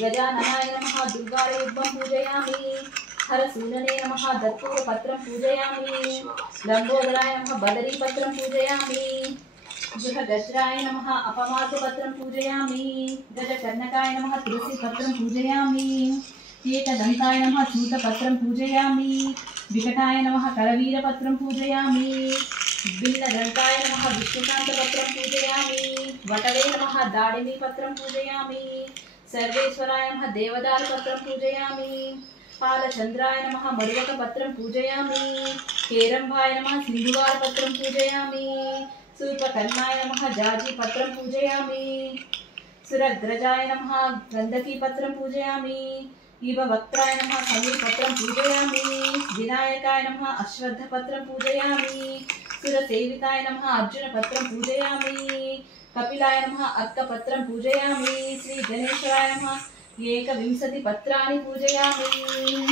गजाननाय नमः दुर्गायुग्मं पूजयामि। हरसूनने नमः दत्तूरपत्रं पूजयामि। लंबोदराय नमः बदरीपत्रं पूजयामि। गृहगज्राय नमः अपमार्गपत्रं पूजयामि। गजकर्णकाय नमः तुलसीपत्रं पूजयामि। एकदन्ताय नमः चूतपत्रं पूजयामि। विकटाय नमः करवीरपत्रं पूजयामि। बिल्लदन्ताय नमः विष्णुकान्तपत्रं पूजयामि। वटवे नमः दाडिमीपत्रं पूजयामि। सर्वेश्वराय नमः देवदारुपत्रं पूजयामि। पालचन्द्राय नमः मरुवकपत्रं पूजयामि। हेरम्बाय नमः सिन्धुवारपत्रं पूजयामि। सूर्पकर्णाय नमः जाजीपत्रं पूजयामि। सुरग्रजाय नमः गन्धकीपत्रं पूजयामि। इववक्त्राय नमः समीपत्रं पूजयामि। विनायकाय नमः अश्वत्थपत्रं पूजयामि। सुरसेविताय नमः अर्जुनपत्रं पूजयामि। कपिलाय नमः अर्कपत्रं पूजयामि। श्रीगणेशाय नमः एकविंशतिपत्राणि पूजयामि।